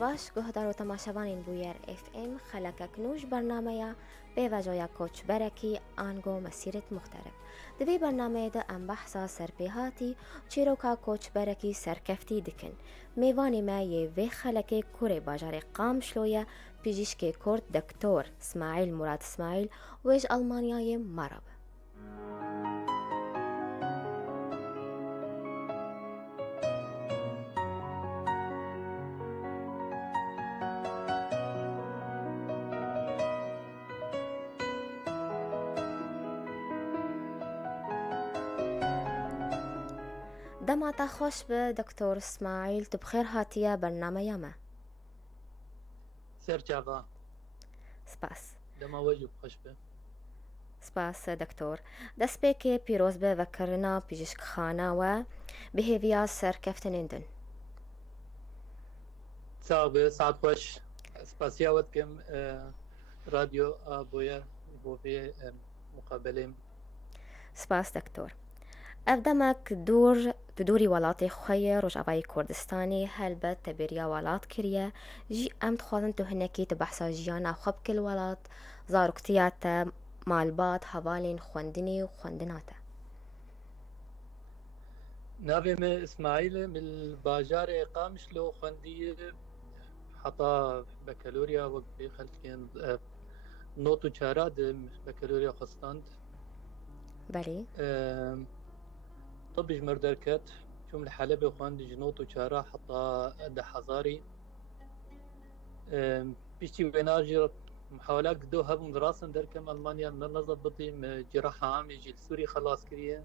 باش گهدار و تماشاوانین بویر اف ام خلکک نوش برنامه به وجای کوچ برکی آنگو مسیرت مختلف دوی برنامه ده ام بحثا سرپیهاتی چیروکا کوچ برکی سرکفتی دکن میوانی ما یه وی خلک کوره باجار قام شلویا پیجیشک کرد دکتور اسماعیل مراد اسماعیل ویج آلمانیای مراب دمعتا خوش به دکتور اسماعیل تو بخیر هاتیه برنامه یامه سرچاوا سپاس دما وجب خوش به سپاس دکتور دست به که پیروز به وکرنا پیجشک خانه و بهیویا سرکفتن اندن صعب ساعت خوش سپاسیاوت کم رادیو بویا بوفي مقابله سپاس دکتور افدمك دوري ولاتي خوية رجعوي كردستاني هلبت تبريا ولات كريا جي امت خوازن تو هنكي تبحثا جيانا خب كل ولات زاروكتياتا مالبات هوالين خوندني وخوندناتا نابي من اسماعيل من الباجار قامش لو خندي حطا بكالوريا وقبي خلتين نوتو چاراد بكالوريا خستاند بلي طب مردركت شوم الحلبة خواند جنوتو چارا حطا ده حضاري بيشتي ويناجي محاولات دو هبم دراسة دركم ألمانيا نظبطي جراحة عام يجي السوري خلاص كريه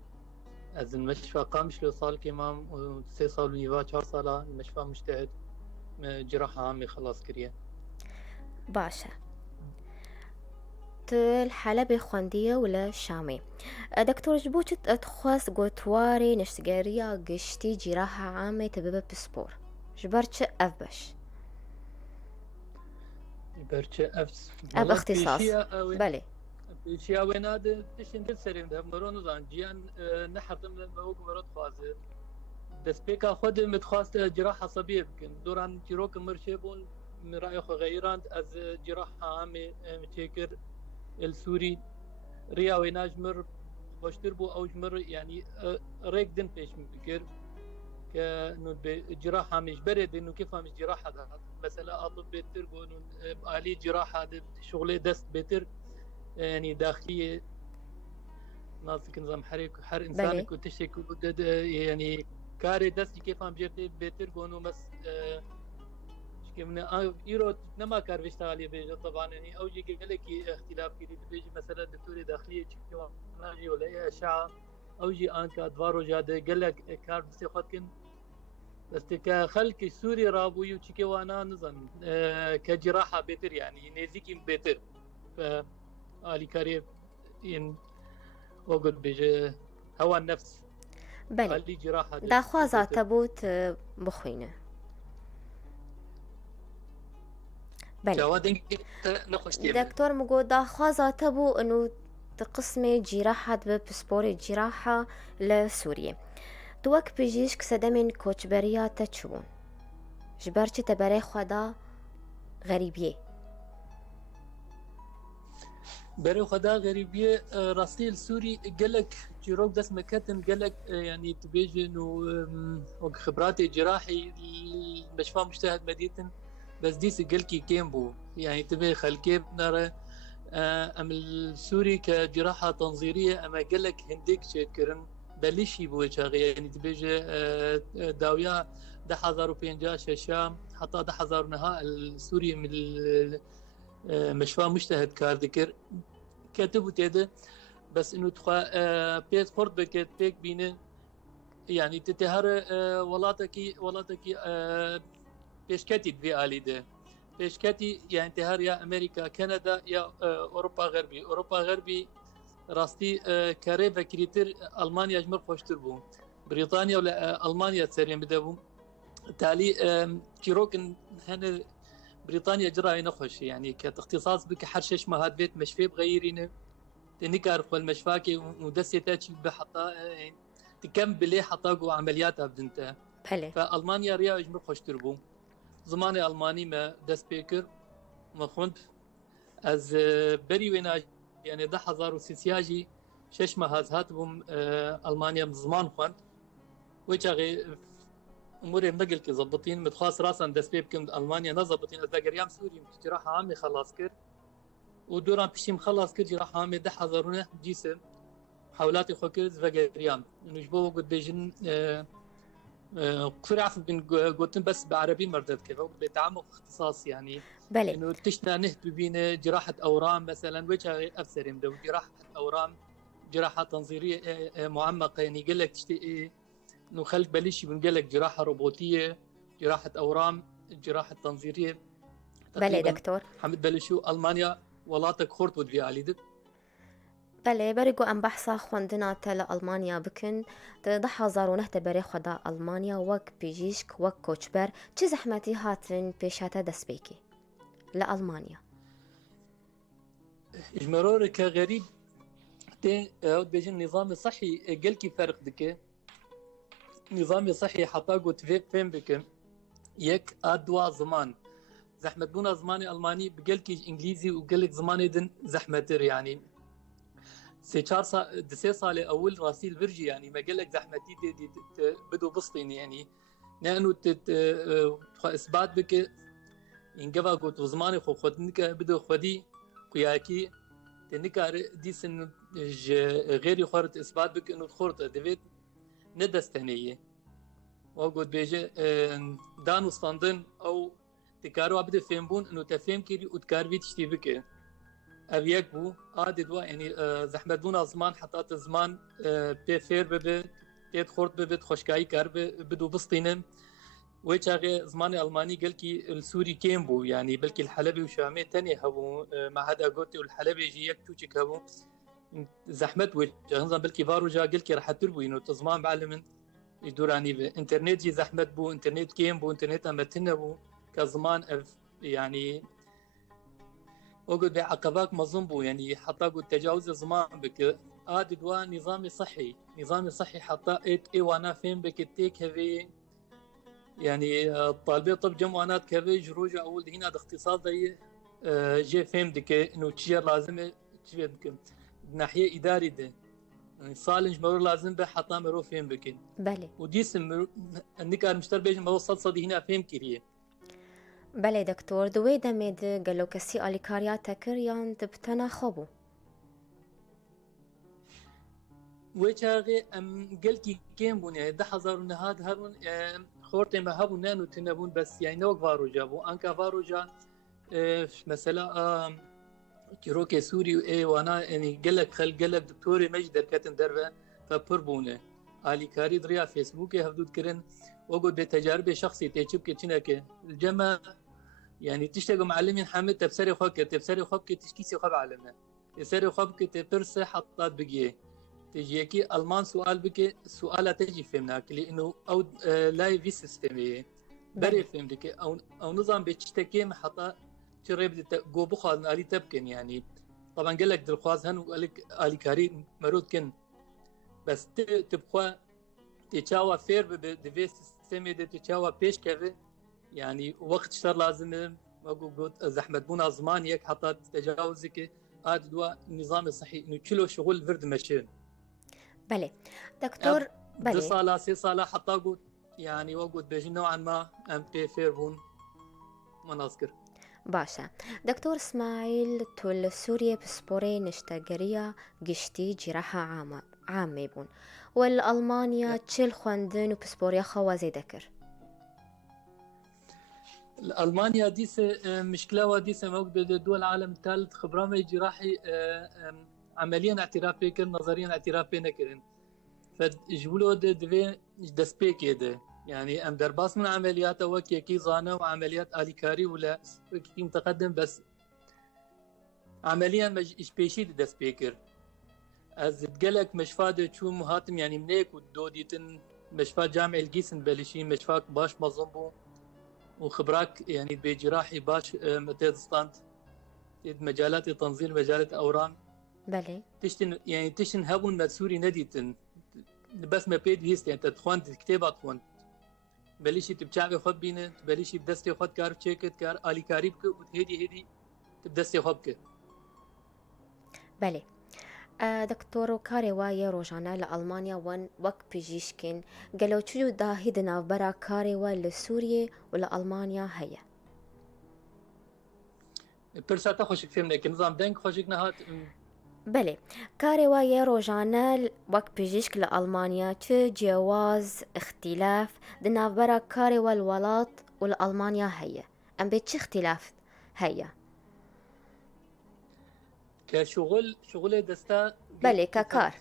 از المشفى قامش له صار كمام 3 صار ونيفا 4 صار المشفى مجتهد جراحة عامة خلاص كريه باشا تل حلبة خوندية ولا شامي دكتور جبوتت اتخواس قوتواري نشتقاريا قشتي جراحة عامة تببب بسبور جبرتش أفبش برچه افس أب اختصاص بله بيشيا ويناد تشين دل سرين ده مرون زان جيان نحرتم موق مرات خوازه دسبيكا خود متخواست جراحة عصبية بكن دوران جيروك مرشبون من رأي خو غيران از جراحة عامة متشكر السوري ريا ويناج مر خوشتر بو اوج مر يعني ريك دن بيش مفكر كانه بجراحة مش برد انه كيف مش جراحة ده مثلا اطب بيتر قولون آلي جراحة شغلي دست بيتر يعني داخلية ناس نظام حر انسان كنت تشك يعني كاري دست كيف عم جرتي بيتر قولون بس كمنا ايرو نما كار بيشتغل بيجي طبعا يعني اوجي قال لك اختلاف كبير بيجي مثلا دكتور داخليه ناجي ولا اشعه اوجي انكا دوارو جاده قال لك كار بس خدكن بس كخلك سوري رابو يوتشكي وانا نظن كجراحه بيتر يعني نيزيكي بيتر ف الي كاري ان وقل بيجي هو النفس بله الي جراحه دا خوازا تبوت بخوينه بله دكتور مقو دا خوازا تبو انو تقسمي جراحة بسبوري جراحة لسوريا توك بيجيش كسدمين كوچبريا تچبون جبرچي تبري خدا غريبية بري خدا غريبية راسي السوري قالك جيروك دس مكتن قالك يعني تبيجي انه خبراتي جراحي المشفى مجتهد مديتن بس ديس قلكي كيمبو يعني تبي خلكي بنرى ام السوري كجراحة تنظيرية اما قالك هنديك شكرن بلشي بو يعني تبيجي داويا 10,050 شام حتى 10,000 نها السوري من مشفى مجتهد كار ذكر كاتبو تيدا بس انه تخا بيت خورد بكت بيك بينه يعني تتهر ولاتكي بيشكتي دفي آلي ده بيشكتي يعني تهر يا أمريكا كندا يا أوروبا غربي راستي كاري فكريتر ألمانيا جمر خوشتر بو بريطانيا ولا ألمانيا تسرين بدبو تالي كيروكن هنا بريطانيا جراي نخش يعني كاختصاص بك حرشش ما هاد بيت مشفي بغيرين تنكر خو المشفاكي ودسيتاتي بحطا يعني تكم بلي حطاقو عملياتها بدنتها بله فألمانيا ريا جمر خوشتر بو زمانی ألماني ما دست بيكر ما خوند از بري وينا يعني ده حزار وسيسياجي شش ما هات بوم ألمانيا من زمان خوند ويجاغي اموري مدقل كي زبطين متخاص راسا دست بيكم ألمانيا نزبطين از دقريام سوري جراحة عامي خلاص كر ودوران بشي مخلص كر جراحة عامي ده حزارونه جيسم حولاتي خوكر زفقريام انه جبوه قد بيجن كثير عارف بين قلت بس بعربي مردد كيف بتعمق اختصاص يعني بله انه تشنا نهت بين جراحه اورام مثلا وجهها افسر يمدو جراحه اورام جراحه تنظيريه معمقه يعني قال لك تشتي انه خلك بلش بنقول لك جراحه روبوتيه جراحه اورام جراحه تنظيريه بله دكتور حمد بلشوا المانيا ولاتك خورت ودفي علي دب بله بريقو ام بحثا خوندنا تل ألمانيا بكن تضحى زارو نهت بري خدا ألمانيا وك بيجيشك وك كوچبر چه زحمتي هاتن بيشاتا دسبيكي لألمانيا اجمرور كغريب تي بيجن نظام صحي قال كي فرق دكه نظام صحي حتى قلت فين بكم يك ادوا زمان زحمه بونا زماني الماني بقال كي انجليزي وقال لك زماني دن زحمه يعني سي 4 سال اول راسيل فرجي يعني ما قال لك زحمتي دي بدو بسطين يعني لانه اثبات بك انقبا قلت زماني خو خدنك بدو خدي قياكي تنكار ديسن غير خرط اثبات بك انه خرط ديفيد ندستنيه وقلت بيجي دانو ستاندن او تكارو عبد فهمبون انه تفهم كيري وتكاربي تشتي بك ابيك بو عادي دوا يعني زحمت بونا زمان حطات زمان بي فير ببي بيت خورت ببي خوشكاي كار بدو بسطينم ويتشاغي زمان الماني قال كي السوري كيم بو يعني بلكي الحلبي وشامي تاني هبو مع هذا قلت والحلبي جي يك توجك هبو زحمت وجهنزا بلكي فارو جا قال كي راح تربو انه تزمان بعلم يدوراني انترنت جي زحمت بو انترنت كيم بو انترنت امتنا بو كزمان يعني وقد بعقبات مظن بو يعني حتى قلت تجاوز زمان بك عاد دوا نظامي صحي حتى اي وانا فين بك تيك هذي يعني طالبي طب جمعانات كذا جروج اول هنا اختصاص دي جي فهم دك انه تشير لازم تشير ناحيه اداري ده يعني صالنج مرور لازم به حتى مرو فهم بك بله وديسم انك مشتر بيج مرو صدي هنا فهم كريه بله دكتور دوي دميد قالو كسي اليكاريا تكريان تبتنا خبو وجهي ام قلتي كيم بني ده حزار نهاد هرون خورتي ما هبو نانو تنبون بس يعني نوك فارو جابو انكا فارو جا مثلا كيروكي سوري اي وانا يعني قلك خل قلك دكتوري مجد كاتن دربه فبربونه علي كاري دريا فيسبوك هفدود كرن وقد بتجارب شخصي تيجب كتشنك الجمع يعني تشتغل معلمين حامد تبصري خوك تشكيسي خوب علمه يسري خوك تبرس حطات بقيه تجيكي المان سؤال بك سؤال تجي فهمناك لانه او لا في سيستميه بري فهمتك او نظام بتشتكي حتى تريب جو بخال علي تبكن يعني طبعا قال لك درخواز هن وقال لك علي كاري مرود كن بس تبقى تشاوا فير بديفيس سيستمي تشاوا بيش كيف يعني وقت شر لازم اقول زحمه بونا زمان يك حتى تجاوزك هذا دوا النظام الصحي انه كله شغل فرد ماشين بله دكتور بله 2 صالة حتى قلت يعني وقت بيجي نوعا ما ام بي فير بون ما نذكر باشا دكتور اسماعيل تول سوريا بسبوري نشتاقريا قشتي جراحة عامة بون والألمانيا تشيل خواندن وبسبوريا خوازي ذكر ألمانيا ديسة مشكلة وديسة موجودة دول العالم الثالث خبرامي جراحي عمليا اعترافي كن نظريا اعترافي نكرن فجولو دفي دسبيك ده يعني ام درباس من عمليات وكي كي زانه وعمليات اليكاري ولا كي متقدم بس عمليا مش بيشي دسبيكر از تقلك مشفى شو مهاتم يعني منيك ودوديتن مشفى جامع القيسن بلشي مشفى باش مظنبو وخبراك يعني بجراحي باش متدستانت مجالات تنظيم مجالات اورام بله تشتن هبون مسوري نديتن بس ما بيد هيست يعني تخوان كتابات خوان بلشي تبشعبي خود بينه بلشي بدستي خود كار تشيكت كار آلي كاريبك وهدي تبدستي خودك. بله. دكتور كاريوا يروجانا لألمانيا وان وك بيجيشكين قالوا تشجو داهدنا برا كاريوا لسوريا ولألمانيا هيا. برسا خوشك فهمنا نظام دنك خوشك نهات. بله. كاريوا يروجانا وك بيجيشك لألمانيا تش جواز اختلاف دنا برا كاريوا الولات ولألمانيا هيا. أم بيتش اختلاف هيا. كشغل دستا بله ككار.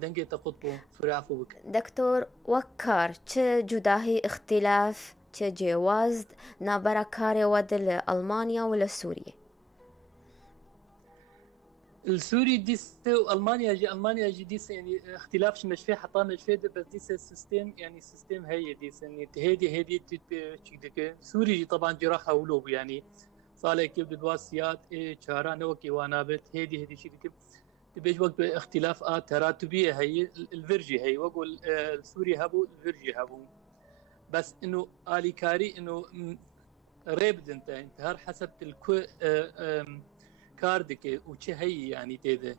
دنجي تقطبو سوري عفو بك. دكتور وكار تش جداهي اختلاف تش جواز نابرا كاري ودل ألمانيا ولا سوريا؟ السوري ديس المانيا جي ديس يعني اختلاف مش في حطام مش في بس ديس السيستم يعني سيستم هي ديس يعني هدي تشيدك سوري جي طبعا جراحه ولوب يعني صالح كيف بدواسيات شهران نوكي وانابت هدي شيدك تبيج وقت اختلاف تراتبيه هي الفرجي هي واقول السوري هبو الفرجي هبو بس انه الي كاري انه ريبد انت هر حسب الكو كاردك وشي هي يعني تيدا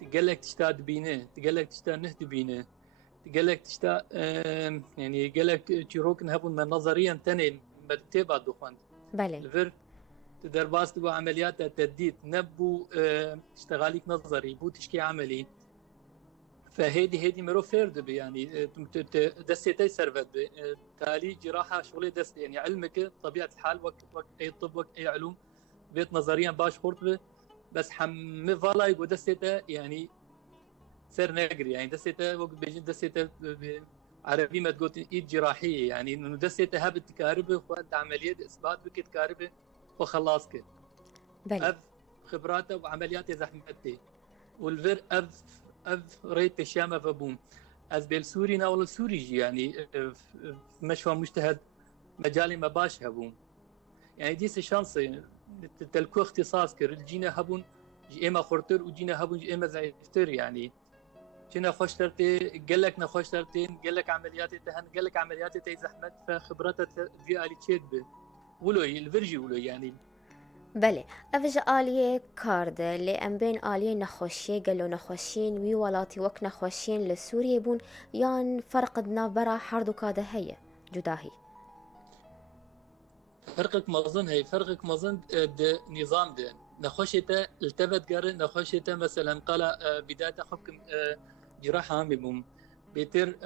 تقلك تشتاد بينه تقلك تشتاد نهد بينه تقلك تشتاد يعني قالك تشيروك نهبون من نظريا تاني مرتبة دخان بله الفر تقدر باس تبو عمليات تديد نبو تشتغاليك نظري بو تشكي عملي فهيدي مرو فرد يعني دستي سرفت تالي جراحه شغلي دست يعني علمك طبيعه الحال وقت اي طب وقت اي علوم بيت نظريا باش خرطبه بس حم فالا يقول دستي يعني سر نقري يعني دستي وقت بيجي دستي عربي ما تقول ايد جراحيه يعني انه دستي هبت كهرباء وقت عمليه اثبات بك كهرباء وخلاصك بله اف خبراته وعمليات زحمتي والفر اف ريت الشامه فبوم از بيل سوري ناول سوري يعني مشفى مجتهد مجالي ما باش هبون يعني ديس شانسي تلكو اختصاص كر الجينا هبون جي اما خورتر وجينا هبون جي اما زعفتر يعني جينا خوشترتي قال لك نخوشترتين قال لك عملياتي تهن قال لك عملياتي تي زحمت فخبرتها في الي تشيد ولو الفرجي ولو يعني بله أفجأ آلية كارد اللي أم بين آلية نخوشي قالوا نخوشين وي ولاتي وك نخوشين لسوريا بون يان فرق دنا برا حردو كادا هيا جداهي فرقك مظن هي فرقك مظن نظام ده نخوشته التفت قرن نخوشته مثلا قال بداية حكم جراحة عامة بيتر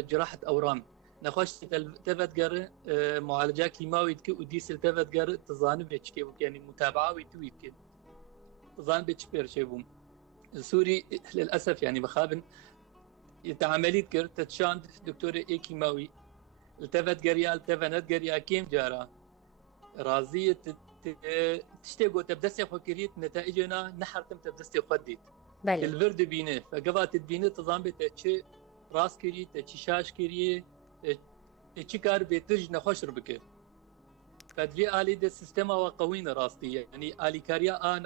جراحة أورام نخوشته التفت قرن معالجة كيماوي تكي وديس التفت قرن تظانب هيك يعني متابعة ويتويك تظانب هيك بيرشيبهم السوري للأسف يعني بخابن عملية كر تتشاند دكتور إيه كيماوي التفت قريا التفنت قريا كيم جارا راضية تشتغل تبدسي خكريت نتائجنا نحرتم تبدسي خديت بله الورد بينه فقبات بينه تضام بتشي راس كري تشي شاش كري تشي كار بتج نخوش ربك فدري آلي ده سيستما وقوين راستي يعني آلي كاريا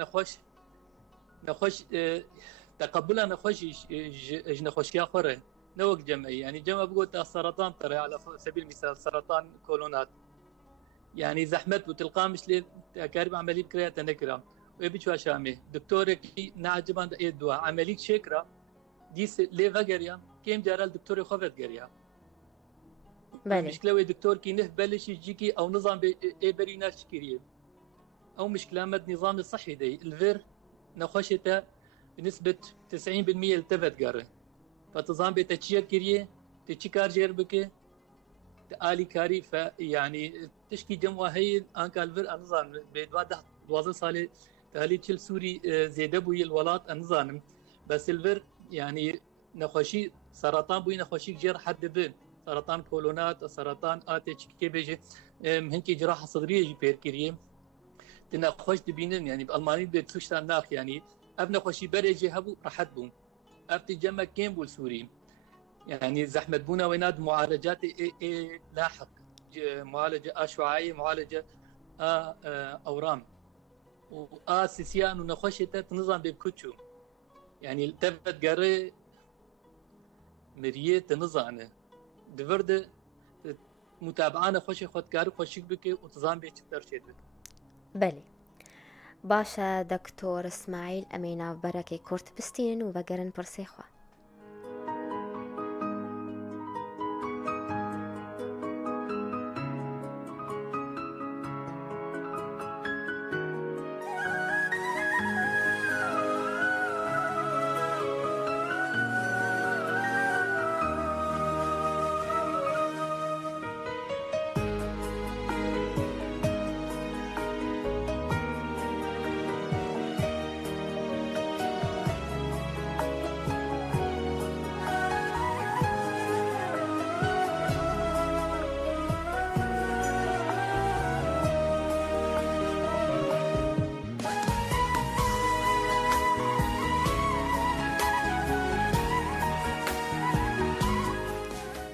نخوش تقبلها نخوش نخوش يا خره نوق جمعي يعني جمع بقول السرطان ترى على سبيل المثال سرطان كولونات يعني زحمت وتلقى مش لي كارب عمليه كريا تنكرا ويبيشوا شامي دكتورك نعجبان اي دواء عمليه شكرا ديس لي فاجريا كيم جرى الدكتور خفت جريا بله المشكله وي دكتور كي نه بلش يجيكي او نظام اي برينا شكريه او مشكله مد نظام الصحي دي الفير نخشته بنسبه 90% التفت جرى فتظام بتشيك كريه تشيكار جربك آلي كاري فيعني تشكي جموع هي أنكالفر أنظام بدوادة دوازن صالة تالي تشل سوري زيادة بوي الولات أنظام بس الفر يعني نخوشي سرطان بوي نخوشي جير حد بين سرطان كولونات سرطان آتش كي بيجي هنكي جراحة صدرية جي بير كريم تنخوش دبينن يعني بألماني بتوشتان ناخ يعني أبنى خوشي بريجي هبو راحت بوم أبتي جمع كيم بول سوري يعني زحمة بونا ويناد معالجات لاحق معالجة شعاعية معالجة أورام سيسيان ونخوشة نظام بكتشو يعني التفت قري مريت نزانه دفرد متابعانه خوشي خود كارك خوشيك بك وتزان بيك ترشيد بك. بله باشا دكتور اسماعيل امينه بركه كورت بستين وبقرن برسيخوا.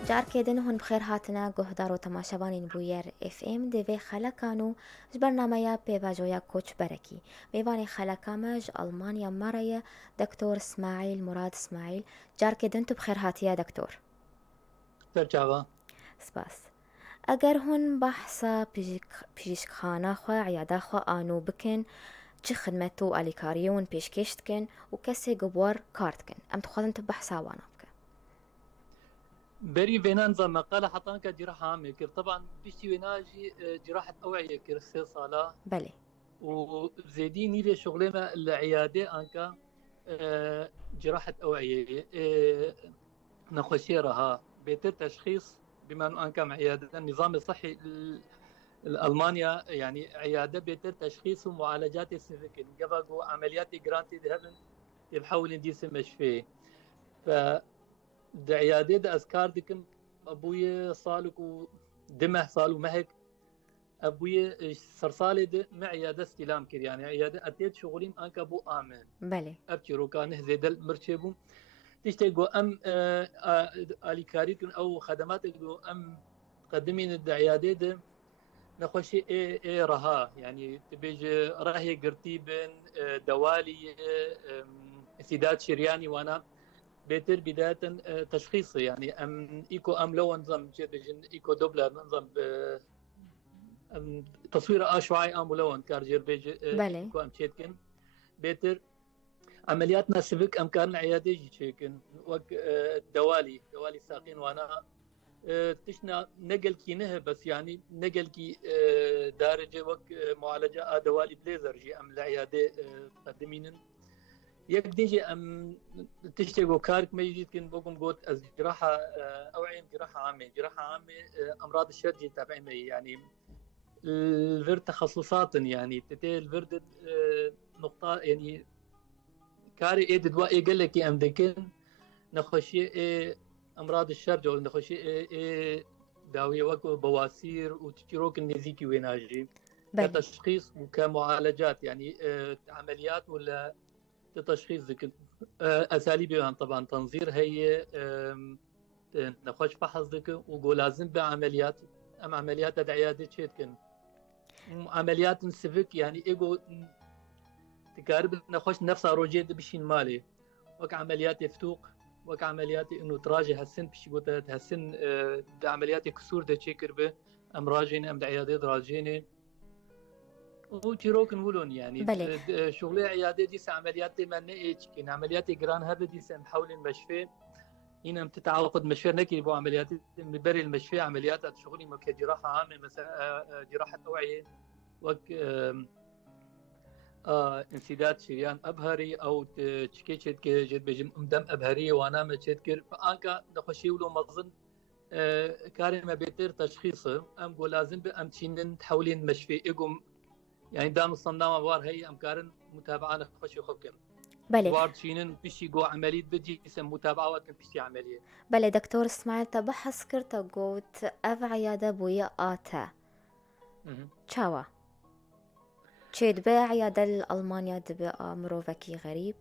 جار كيدن هون بخير هاتنا قهدار وتماشبانين بوير اف ام دي خلا كانوا برنامج بيفا جويا كوتش بركي ميواني خلا كامج ألمانيا مريا دكتور اسماعيل مراد اسماعيل. جار كيدن تو بخير هاتي يا دكتور. ترجعوا سباس. اگر هون بحثا بيشك خانه خوا عياده خوا آنو بكن چه خدمتو أليكاريون بيشكشتكن وكسي قبور كارتكن ام تخوضن تبحثا وانا بكن بري فينانزا مقالة حطانك جراحة عامة كير طبعا بيشتي ويناجي جراحة أوعية كير صالة بلي وزيدين يلي شغلنا العيادة أنكا جراحة أوعية نخشيرها بيتر تشخيص بما أنه أنكا عيادة النظام الصحي الألمانيا يعني عيادة بيتر تشخيص ومعالجات سيفيكين قبل عمليات جرانتي ذهبن يبحول نديس مشفي ف عيادة دا أذكار دكن أبويا صالك ودمه صال ومهك أبويا صرصالي دا مع عيادة استلام كير يعني عيادة أتيت شغلين أنك أبو آمن بلي أبتي روكانه زيدل مرشبو تشتيقو أم أليكاريكن أو خدماتك أم قدمين العيادة دا نخشي إيه رها يعني تبيج راهي قرتيبن دوالي سيدات شرياني وأنا بيتر بداية تشخيصي يعني أم إيكو أم لو نظام جن إيكو دوبلر نظام تصوير شعاعي أم لون كارجير بيج إيكو أم تشيتكن بيتر عملياتنا سبك أم كان عيادة جيتشيكن وك دوالي ساقين وأنا تشنا نقل كي نه بس يعني نقل كي دارجة وك معالجة دوالي بليزر جي أم العيادة قدمين يك ديجي أم تشتغل كارك ما يجي كن بقوم قلت از جراحة أوعية جراحة عامة أمراض الشرج تابعين يعني الفرد تخصصات يعني تتي الفرد نقطة يعني كاري إيه دواء قال لك أم دكن نخشي إيه أمراض الشرج أو نخشي إيه داوية وكو بواسير وتشيروك النزيكي ويناجي كتشخيص وكمعالجات يعني عمليات ولا تشخيص ذيك اساليبها طبعا تنظير هي نخش فحص ذيك وقول لازم بعمليات ام عمليات عياده تشيتكن عمليات سيفيك يعني ايجو تقارب نخش نفسها روجيد بشين مالي وك عمليات فتوق وك عمليات انه تراجع هالسن بشي قلت هالسن عمليات كسور ده تشيكر به ام راجين ام عياده راجيني وتيروك نقولون يعني بلي. شغلي عيادة ديس عمليات ما نيجي كن عمليات جران هذا ديس محاول المشفى هنا بتتعاقد مشفى نكي بو عمليات مبري المشفى عمليات شغلي ما كجراحة عامة مثلا جراحة أوعية وك انسداد شريان أبهري أو تشكيشت كجد بجم دم أبهري وأنا ما تشكر فأنك نخشي ولو مظن كارم بيتر تشخيصه أم قول لازم بأم تشينن تحولين مشفى إقوم يعني دام الصندامة وار هي أمكارن متابعة خوشي خوكم بله وار تشينن بيشي جو عملية بدي اسم متابعة وكم بيشي عملية بله دكتور اسماعيل تبحث كرتا قوت أف عيادة بويا آتا تشاوا تشيد بي عيادة الألمانيا دبي مروفكي غريب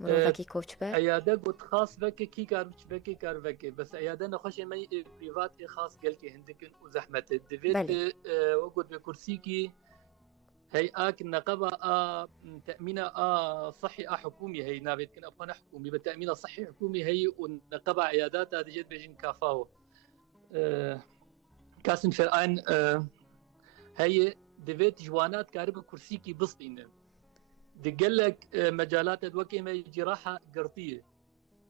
مروفكي كوتش بي عيادة قوت خاص بكي كي كاربش بكي كاربكي بس عيادة نخش مي بريفات خاص قلكي هندكن وزحمة الدفيد وقود بكرسيكي هي النقابة تأمين صحي حكومي، هي نابت كن أفنا حكومي بالتأمين الصحي حكومي، هي والنقابة عيادات هذه جد بيجين كافاو كاسن فرقان هي دفيت جوانات كارب كرسي كي بسطينه دقلك مجالات دوكي ما جراحة قرطية،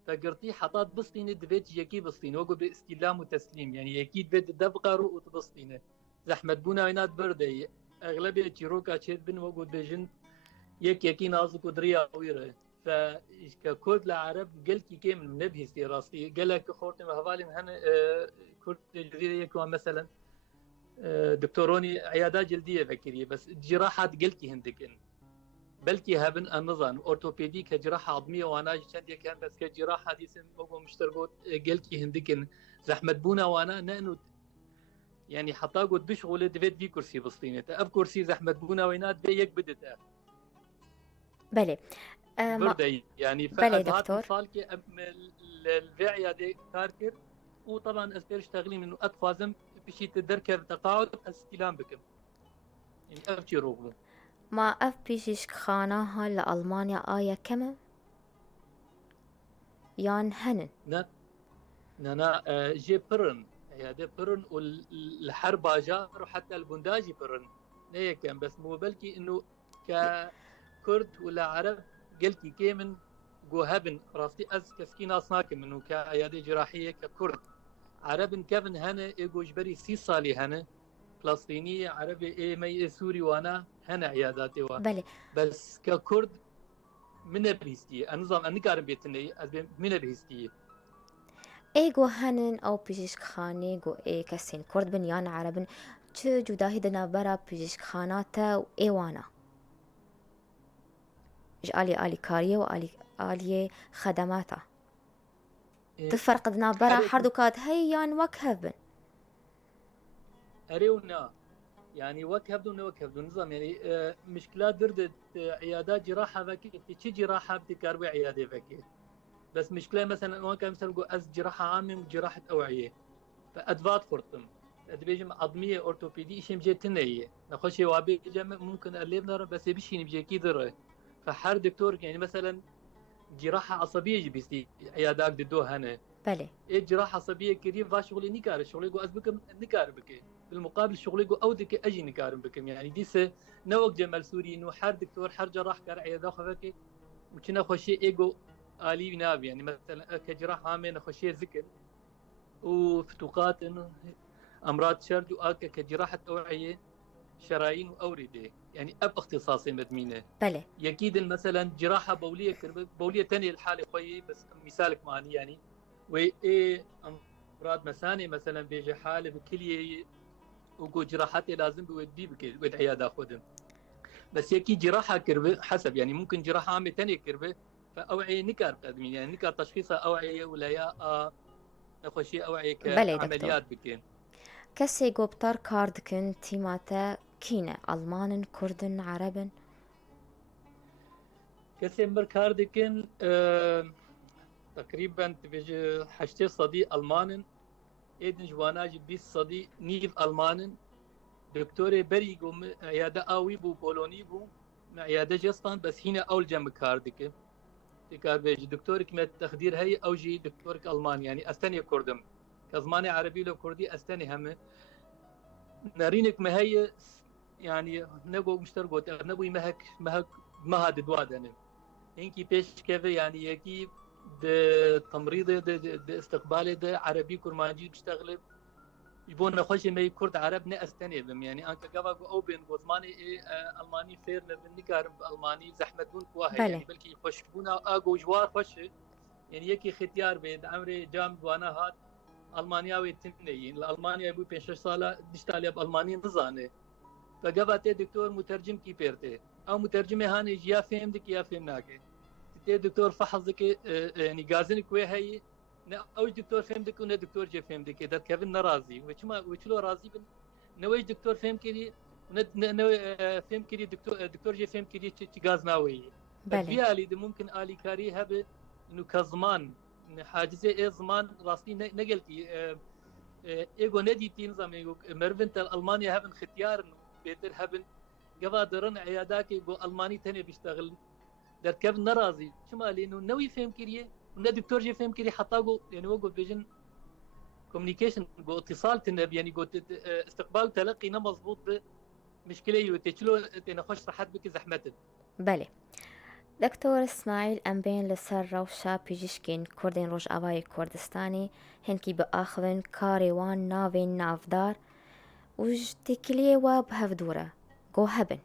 فقرطي حطات بسطينه دفيت يكي بسطينه وقو باستلام وتسليم، يعني اكيد بيت دبقر وتبسطينه زحمة بونا وينات بردي اغلبية جيروكا تشيد بن وقود بيجن يكي نازك ودريا ويره، فكورد العرب قلكي كي من نبهي سي راسي قالك خورتي مهفالي هن كورد الجزيرة يكوا مثلا دكتوروني عيادات جلدية فكرية بس جراحات قلكي هندكن بلكي هبن النظام اورثوبيدي كجراحه عظميه وانا شندي كان بس كجراحه حديث مو مشتركوت قلكي هندكن زحمه بونا وانا نانو يعني حتى قد بشغل دفيت في كرسي بسطينه اب كرسي زحمه بونا وينات بيك بدت بله بردي يعني بله فازهات دكتور صالكي الفعيه دي كاركر وطبعا اسبير اشتغلي منه اتخازم بشي تدركب تقاعد استلام بكم يعني ابشي روبو ما اف بيجيش خاناها لألمانيا كما يان هنن نانا جي برن هذا برن والحرب جار وحتى البنداجي برن ليه كان بس مو بلكي انه ككرد ولا عرب قلتي كيمن جو هبن راسي از كسكينا صناكم انه كعيادة جراحية ككرد عرب كفن هنا ايجو جبري 6 صالي هنا فلسطيني عربي اي مي سوري وانا هنا عياداتي بله بس ككرد من بهستي النظام اني قارن بيتني من بهستي ايگو هنن او پیشک خانه گو ای کسین کرد بن یان عربن چه جداهی دنا برا پیشک خاناتا و ایوانا آلی کاریه و آلی خدماتا تفرق دنا برا حردو كاد هي يان وكهب بن أريونا يعني وكهبدون نظام يعني مشكلات دردت عيادات جراحة فكي تشي جراحة بتكاربي عيادة فكي بس مشكلة مثلا وان كان مثلا أز جراحة عامة وجراحة أوعية فأدفات خرطم أدبيجم عظمية أورثوبيدي إشي مجيتنية نخشي وابي جم ممكن اللي بنر بس يبشيني بجي كيدر فحر دكتور يعني مثلا جراحة عصبية جبستي عيادات ددو هنا بله إيه جراحة عصبية كريم فا شغلي نكار شغلي جو أزبكم نكار بكي بالمقابل شغلي جو أودك أجي نكار بكم يعني ديسة نوق جمال سوري إنه حر دكتور حر جراح كار عيادة خفكي وكنا خوشي إيجو آلي ناب يعني مثلا كجراحة عامة نخشي ذكر وفتوقات إنه أمراض شرج وآكا كجراحة أوعية شرايين وأوردة يعني أب اختصاصي مدمينة بله يكيد مثلا جراحة بولية كربة بولية تانية الحالة خوي بس مثالك معني يعني وإيه أمراض مسانة مثلا بيجي حالة بكلية وقو جراحاتي لازم بودي بود عيادة خدم بس يكي جراحة كربة حسب يعني ممكن جراحة عامة تانية كربة فأوعية نكار قدمين يعني نكار تشخيصها أوعية ولا يا نخشي أوعية كعمليات بكين كسي قبطار كارد كنتي ماتا كينا ألمان كردن عربن كسي مركاردكن تقريبا تبيجي حشتي صديق ألمان إيدن جواناج 20 صديق نيف ألمان دكتوري بري قوم عيادة آوي بو بولوني بو عيادة جستان بس هنا أول جنب كاردك تكار بيجي دكتورك ما تخدير هي أو جي دكتورك ألمان يعني أستني كردم كزماني عربي لو كردي أستني هم نارينك ما هي يعني نبو مشتركو نبو مهك ما هاد دوادن إنكي بيش كيف يعني يكي ده تمريض ده استقبال ده عربي كرمانجي بيشتغل يبون نخش ما كرد عرب نأستني بهم يعني أنك قبل أو بين وزماني ألماني فير نبني كارب ألماني زحمة بون كواهي يعني بلكي يخشبونا أجو جوار خش يعني يكي ختيار بيد عمري جام وانا هاد ألمانياوي تنين الألمانيا يبوي بين 6 سالة دشتالي بألماني نزانه فقبل تي دكتور مترجم كي بيرتي أو مترجمة هاني يا فهمتك يا فهمناك تي دكتور فحصك يعني جازنك وين هي أو دكتور فهمتك ولا دكتور جي فهمتك ده كيفن نرازي وشلو رازي نويش دكتور فهم كذي فهم كذي دكتور جي فهم كذي تجازناوي بس اللي ممكن آلي كاري هب إنه كزمان حاجزة إيه زمان راسي نقلتي إيجو ندي تين زمان مرفنت ألمانيا هبن ختيار بيتر هبن قبا درن عياداكي بو الماني تاني بيشتغل دركب نرازي شما لانه نوي فهم كريه ونا دكتور جي فهم كريه حتى جو يعني وقو بيجن كوميونيكيشن جو اتصال تنب يعني جو استقبال تلقي مضبوط بمشكله يوتيشلو تنخش راحت بك زحمتك. بله دكتور اسماعیل ام بین لسر روشا پیجشکین کردین روش آوای کردستانی هنکی به آخوین کاری وان ناوین نافدار وج تکلیه و بهفدوره گو هبن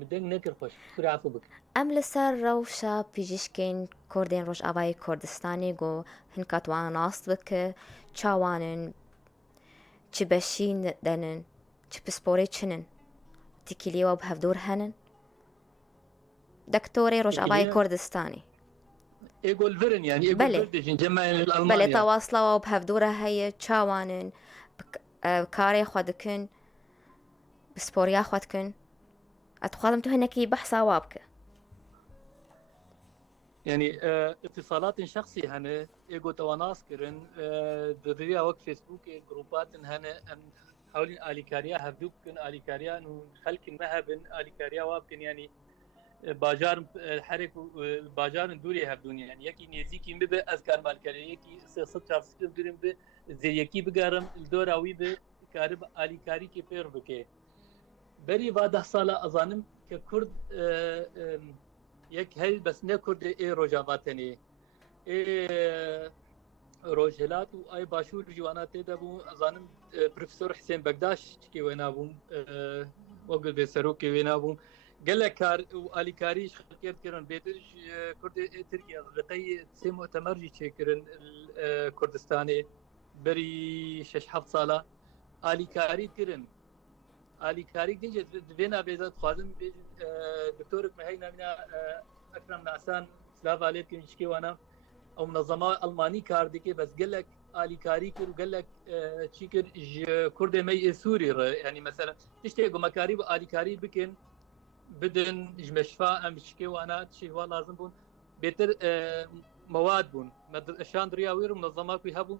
مدن نكر خوش كوري عفو بك ام لسر روشا پیجشکین کردین روش آوای کردستانی گو هنکات وانا ناست بک چاوانن چی بشین دنن چی بسپوری چنن تکلیه و بهفدور هنن دكتوري روش آوای كردستاني ايقول فيرن يعني ايقول بله. فيردجن جمع بله الالمانيا تواصلوا وبهفدورة هي تشاوانن بكاري خودكن بسبوريا خودكن اتخاطم تو هنكي بحثا وابك يعني اتصالات شخصي هنا ايقو تواناس كرن دريا وقت فيسبوك جروبات هنا حولين اليكاريا هبدوكن اليكاريا انه خلق مهبن اليكاريا وابكن يعني باجار حرك باجار دوري هبدون يعني يكي نيزيكي مبه اذكار مالكاري يكي سياسات شخصي بدرم به زي يكي بقارم الدوراوي به كارب اليكاري كي بير بكي بري بعد سالا اظانم ككرد يك هل بس نكرد اي روجاباتني اي روجلات واي باشور جوانا تدبو اظانم بروفيسور حسين بقداش كي وين ابو وقل بسروكي وين ابو قال لك كار واليكاريش خلقيت كرن بيتش كرد تركيا لقي سي مؤتمر جي كرن الكردستاني بري شش حفظ صاله اليكاري كرن اليكاري دنجه بينا بيزات خادم دكتورك مهينا من اكرم نعسان سلاف عليك كنشكي وانا او منظمه الماني كاردكي بس قال لك اليكاري كر وقال لك تشيكر كرد مي سوري يعني مثلا تشتي مكاري اليكاري بكن بدن مشفى مشكي وانا شيء لازم بون بيتر مواد بون شان رياوير منظمات ويهبوا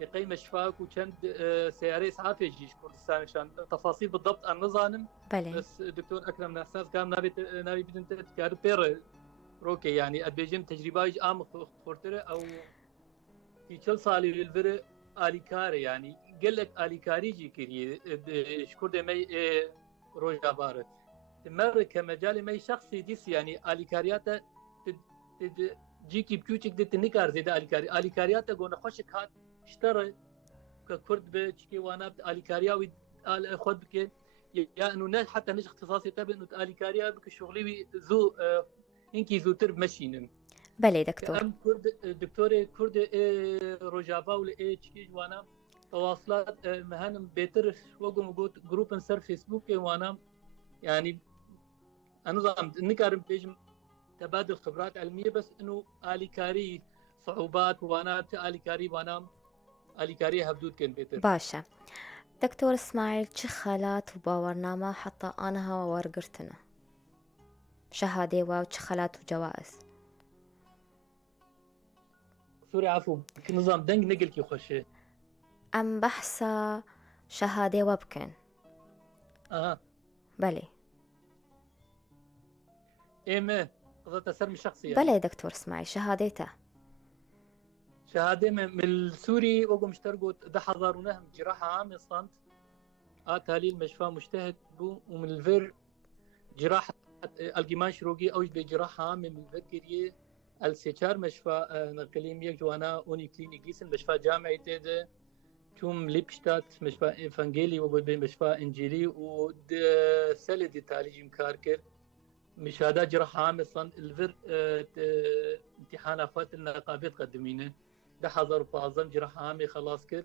بقي مشفاك وكند سيارة إسعاف يجيش كردستان شان تفاصيل بالضبط النظام بله. بس دكتور أكرم نحساس قام نبي بدن تذكر بير روكي يعني أدبيجم تجربة يج عام خورتره أو في كل صالي للفر آليكاري يعني قال لك آليكاري جي كريه شكر دمي روجا بارد تمر كمجال مي شخصي ديس يعني آليكارياتا جيكي بكوتشك دي تنكار زي آليكارياتا قونا خوشك هات اشترى ككرد بشكي وانا آليكاريا خود بك يا انه ناس حتى نش اختصاصي تبع انه آليكاريا بك شغلي زو انكي زو ترب ماشين بله دكتور ام كرد دكتوري كرد روجافا ولا تشكي وانا تواصلات مهنم بيتر وقوم قلت جروب انسر فيسبوك وانا يعني نظام نكارم بيجم تبادل خبرات علميه بس انه آليكاري صعوبات وانا آليكاري وانا آليكاري هبدود كان بيتر باشا دكتور اسماعيل چه خلات وباورنامه حتى انا هوا ورقرتنا شهادة واو چه خلات وجوائز سوري عفو نظام دنگ نقل كي خوشه ام بحثا شهادة وابكن بله ايمه قضيت اسر شخصي يعني. بله دكتور اسماعيل شهادته شهاده من السوري وقو مشترقوا ده حضرونهم جراحه عامه صنت تاليل مشفى مجتهد بو ومن الفير جراحه الجيمان شروقي اوج بجراحه عامه من الفكريه السيشار مشفى نقليم يك جوانا اوني كلينيكيسن مشفى جامعي تيده توم ليبشتات مشفى انفانجيلي وقو مشفى انجيلي ود سلدي تاليج مكاركر مشاهدات جراحه عامه صنت الفير امتحان اخوات النقابه تقدمينه ده حضر فاظم جراحه عامه خلاص كر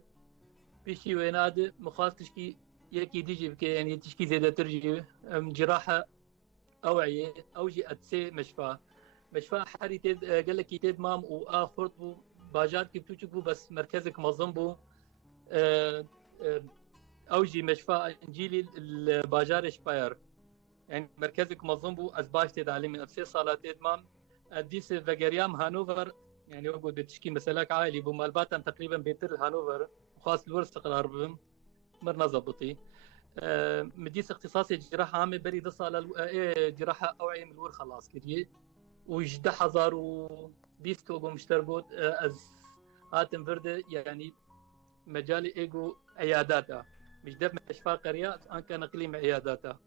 بشي ويناد مخاص تشكي يكي ديجي بكي يعني تشكي زيادة ترجي جراحة أوعية أوجي أتسي مشفى حري تيد قال لك يتيد مام وآخر بو باجات كي بتوجبو بس مركزك منظم بو أوجي مشفى إنجيلي الباجار إشباير يعني مركزك منظم بو أزباش تيد علي من أفسي صالات تيد مام أديس فاجريام هانوفر يعني وقود تشكي مسألة عائلي بو مالباتم تقريبا بيتر هانوفر خاص الورث قرار بهم مرنا زبطي مديس اختصاصي جراحة عامة بري دص على جراحة أوعية من الور خلاص كريه وجده حزار وديستو وقو مشترقوت از هاتم فرده يعني مجالي ايجو عياداتا مش دف مشفى قرية أنا كان أقليم عياداتا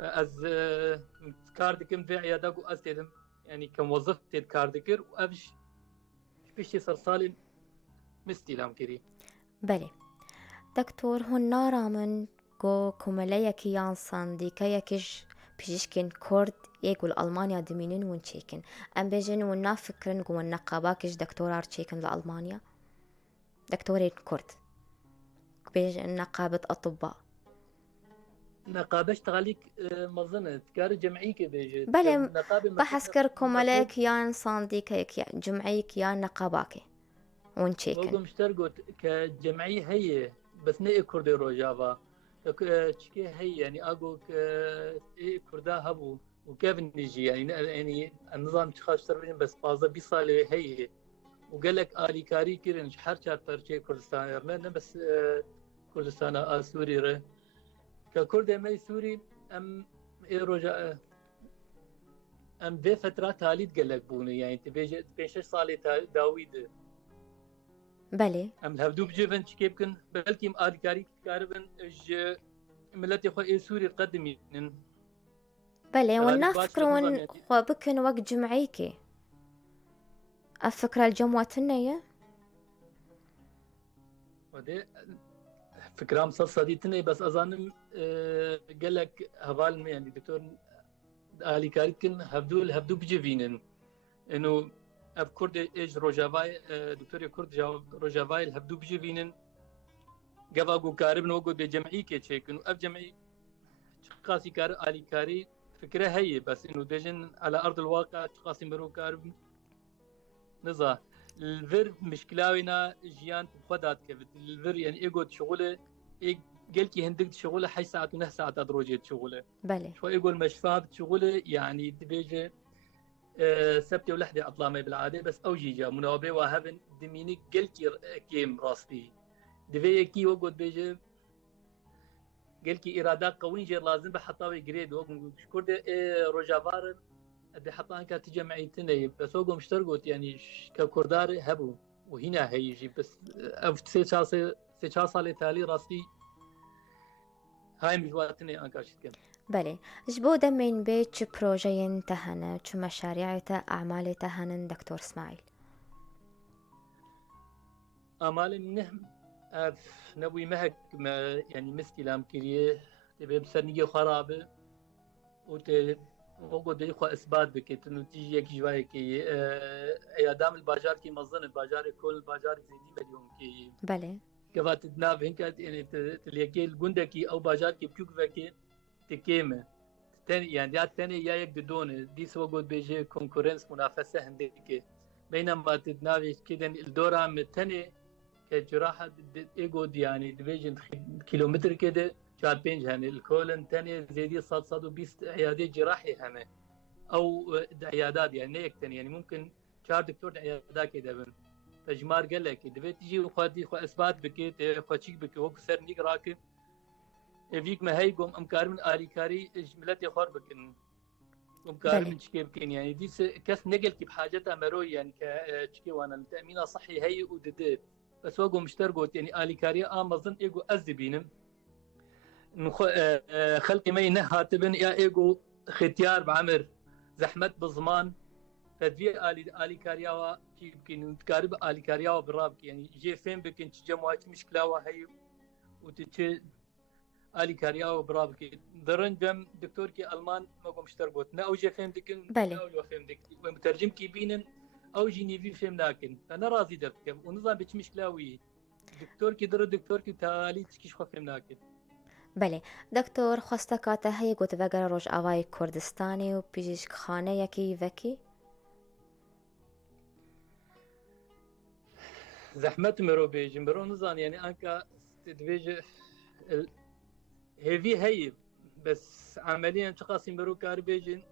از كاردكم في عياداكو أستيدم يعني كموظف تيد كاردكر وأبش فيشي صرصالي مستلام كري بله دكتور هون نارا من جو كماليك يانسان دي كيكش بيشكن كورد يقول ألمانيا دمينين ونشيكن أم بيجن ونا فكرن جو النقاباكش دكتورار تشيكن لألمانيا دكتورين كورد بيجن نقابة أطباء نقابة اشتغليك مظنة كار جمعيك بيجي بله بحسكر كماليك يانسان دي كيك جمعيك يا نقاباكي ونشيكن وقوم اشترقوت كجمعية هي بس نئي كردي روجافا تشكي هي يعني اقول ايه كردا هبو وكيف نجي يعني النظام تخاش تربين بس بازا بيصالي هي وقال لك آلي كاري كيرن شحر شار فرشي كردستان يرمنا بس كردستان سوري ره ككرد مي سوري ام ايه رجاء ام في فترات تاليد قال لك بوني يعني تبي 6 صالي داويد بله ام هفدو بجيفن كيبكن بلكي آلي كاري كاربن اج ملتي خو ايه سوري قدمي بله ونا فكرون خو بكن وقت جمعيكي الفكرة الجموة تنية ودي فكرة مصصة دي تنية بس أظن قال لك هبال يعني دكتور آلي كاريكن هبدو بجيفينن إنه أب كرد إيج روجافاي دكتور كرد روجافاي هبدو بجيفينن قفاقو كاربن وقو بجمعي كيتشيك إنه أب جمعي شخاصي كار آلي كاري فكرة هي بس إنه بيجن على أرض الواقع شخاصي مرو كارب نزا الفر مشكلاوينا جيان خدات كيف الفر يعني إيجود شغله قلتي هندك شغله حي ساعات ونص ساعات أدروجية شغله بله شو يقول مشفى شغله يعني دبيجة سبتة ولحدة أطلامي بالعادة بس أوجي جا مناوبة وهبن دميني قلتي كيم راستي دبي كي وقود بيجة قلتي إرادات قوين جير لازم بحطاوي جريد وقود شكرد رجافار أدي حطان كانت جمعي تني بس وقوم اشترقوت يعني ككردار هبو وهنا هيجي بس أف سيشاسالي تالي راستي هاي مجواتني أنكاشت كم بله جبو دمين بيت شو بروجين تهنة شو مشاريع أعمال تهنن دكتور اسماعيل أعمال منهم نبوي مهك يعني مستلام كريه تبي بسرنية خرابة وقود يخو إثبات بكت إنه تيجي يك جواي كي أيادام الباجار كي مظن الباجار يكون الباجار زيدي مليون كي بله كفات تناف هنك يعني تليكي الجندكي أو باجار كي بكوك فكي تكيمة تاني يعني ديات تاني يا يك دون دي سو قد بيجي كونكورنس منافسة هنديك بينما تدناوي كده الدورة متني كجراحة إيجو يعني ديفيجن كيلومتر كده شاد بينج يعني الكولن تاني زيدي صاد وبيست عيادة جراحي همه أو عيادات يعني نيك تاني يعني ممكن شاد دكتور عيادات كده بن فجمار قال لك دبي تجي وخادي خو إثبات بكيت خو تشيك بكي هو كسر نيك راكب فيك ما هي قوم أمكار من آلي كاري جملتي خور بكن أمكار من شكي بكن يعني دي كاس نقل كي بحاجتها مروي يعني كشكي وانا التأمين الصحي هي ودد بس وقو مشترقوت يعني آلي كاري مظن إيجو أزبينم خلقي مي نهاتبن يا إيجو ختيار بعمر زحمت بزمان فدفي آلي كارياوا كي بكن تكارب آلي كارياوا برابك يعني جي فين بكن تجمعات مشكلة هي وتتش آلي كارياوا برابك درن جم دكتور كي ألمان ما قوم اشتربوت نا أوجي فهم دكن بله أو فهم دك ومترجم كي بينن أو جينيفي فهم لكن أنا راضي دكتور ونظام بيش مشكلاوي دكتور كي در دكتور كي تالي تشكيش فهم لكن بله دكتور خواستکات هی گوت وگر روش آوای کردستانی و پیشک خانه یکی وکی زحمت مرو بيجن برو نظام يعني أنك تدبيج هي بس عمليا شخصي مرو كار بيجن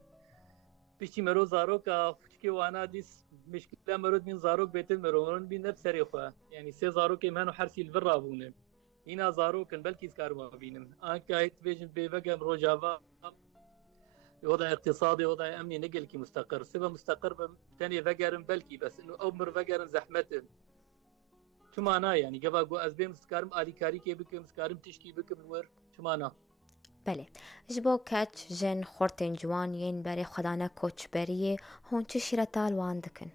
بيشي مرو زاروكا فشكي وانا ديس مشكلة مرود من زاروك بيت المرون بين نفس ريخوا يعني سي زاروك يمانو حرسي الفرابونه اینا زاروکن بلکی سکارما بینم آنکه هیت بیجن بیوگم روجاوا وضع اقتصادي وضع امني نقل كي مستقر سبا مستقر تاني فقرن بلكي بس انه امر فقرن زحمتن شو معناه يعني قبل جو از بيم سكارم الي كاري كي بكم سكارم تشكي بكم الور شو معناه بله جبو کچ جن خورتن جوان ین بری خدانه کوچ بریه هون چه شیرتال واندکن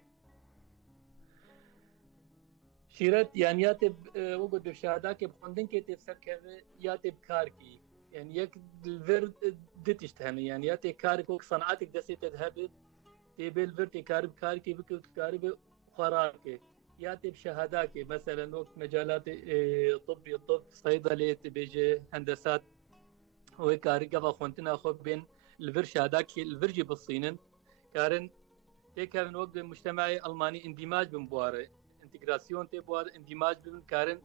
شيرت يعني ياتب وقت بشهاده كي بخندن كي تفسر كذا ياتب كاركي يعني يك الفير دتشتهني يعني ياتي كارك صنعتك دسي تذهب تبي الفير كارب كاركي بك كارب خراكي ياتي بشهاداكي مثلا وقت مجالات طبي الطب صيدلة تبيجي هندسات وكاري قبل خونتنا خو بين الفير شهاداكي الفيرجي بالصينن كارن تكارن وقت مجتمعي ألماني اندماج بمبواره انتجراسيون تبوار اندماج بين كارن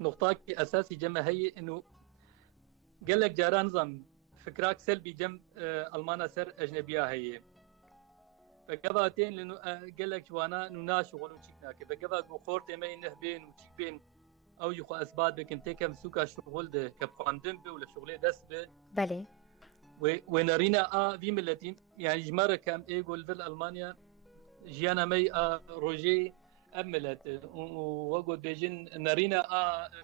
نقطة أساسي جمع هي إنه قال لك جاران نظام فكراك سلبي جم ألمانا سر أجنبية هي فقباتين لأنه قال لك جوانا نناش وغلو تشيكناك فقبات بخورت ما ينهبين وتشيك بين أو يخو أسباد بكن تيكم سوكا شغل ده كبخاندن به ولا شغله دس به بله ونرينا في ملتين يعني جمارة كام يقول في ألمانيا جيانا مي روجي أملت وقود بيجن نارينا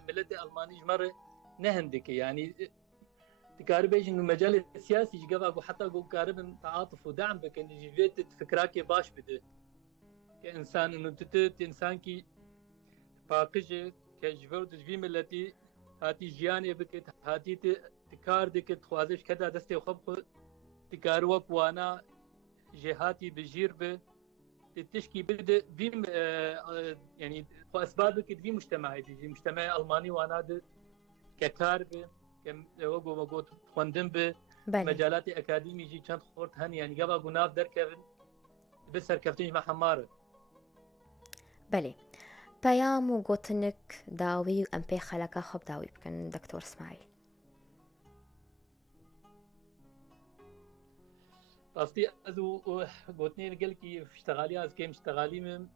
ملت ألماني جمرة نهندك يعني تكارب بيجن المجال السياسي جقبا حتى قو كارب تعاطف ودعم بكن جيفيت فكراكي باش بده كإنسان إنه تتت إنسان كي باقجة كجفرد جفي ملتي هاتي جياني بكت هاتي تكار دكت خوازش كذا دستي وخبخ تكاروك وانا جهاتي بجير به تشكي بده في يعني اسباب كده في مجتمعي في مجتمع الماني وانا ككاربه كم وقو خوندن به بله مجالات اكاديمي جي كانت خورت هني يعني قبل قناف در كيفن بس كفتنج مع حماره بله پیام و گوتنک داوی ام پی خلقا خب داوی بکن دکتور اسماعیل قصدي ازو قوتني قال كي اشتغالي از كيم اشتغالي من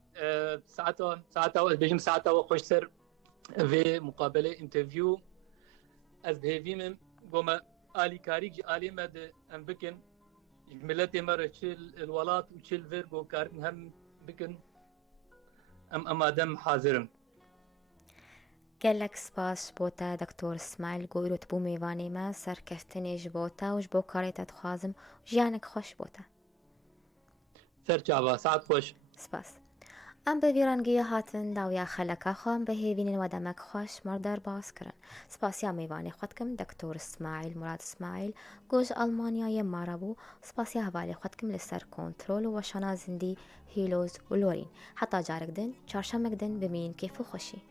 ساعتها بيجم ساعتها وخش سر في مقابله انترفيو از بهيفي من قوما آلي كاريك آلي مد ام بكن ملتي مرة تشيل الولات وتشيل فيرجو كارن هم بكن ام دم حاضرم گلک سپاس بوتا دکتور اسماعیل گویلو تبو میوانی ما سرکفتنی جبوتا و جبو کاریتا تخوازم جیانک خوش بوتا سرچاوا ساعت خوش سپاس ام به ویرانگی هاتن داویا خلقا خوام به هیوین و دمک خوش مردار باز کرن سپاسیا میوانی خودکم دکتور اسماعیل مراد اسماعیل گوش آلمانیای مارابو سپاسیا حوالی خودکم لسر کنترول و شانا زندی هیلوز و لورین حتی جارک دن چارشمک دن بمین کیفو خوشی